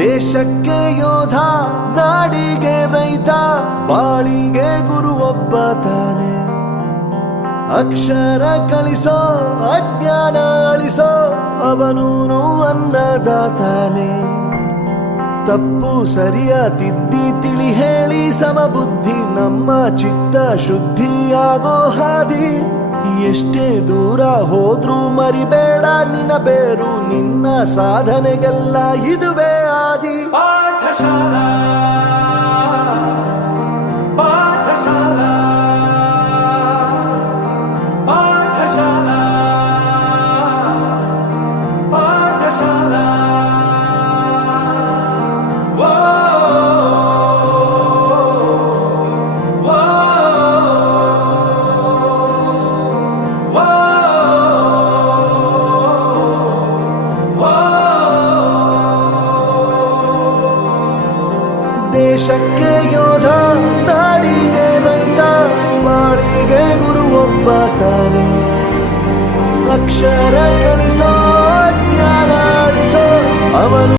ದೇಶಕ್ಕೆ ಯೋಧ, ನಾಡಿಗೆ ರೈತ, ಬಾಳಿಗೆ ಗುರು ಒಬ್ಬ ತಾನೆ. ಅಕ್ಷರ ಕಲಿಸೋ, ಅಜ್ಞಾನ ಅಳಿಸೋ, ಅವನೂನು ಅನ್ನದಾತಾನೆ. ತಪ್ಪು ಸರಿಯ ತಿದ್ದಿ ತಿಳಿ ಹೇಳಿ ಸಮಬುದ್ಧಿ, ನಮ್ಮ ಚಿತ್ತ ಶುದ್ಧಿಯಾಗೋ ಹಾದಿ. ಎಷ್ಟೇ ದೂರ ಹೋದ್ರೂ ಮರಿಬೇಡ ನಿನ್ನ ಬೇರು, ನಿನ್ನ ಸಾಧನೆಗೆಲ್ಲ ಇದುವೇ ಆದಿ. ಪಾಠಶಾಲಾ ಪಾಠಶಾಲಾ ಪಾಠಶಾಲಾ ಪಾಠಶಾಲಾ. ದೇಶಕ್ಕೆ ಯೋಧ, ನಾಡಿಗೆ ರೈತ, ಬಾಳಿಗೆ ಗುರು ಒಬ್ಬ ತಾನೆ. ಅಕ್ಷರ ಕಲಿಸೋ, ಜ್ಞಾನ ಅಳಿಸೋ, ಅವನು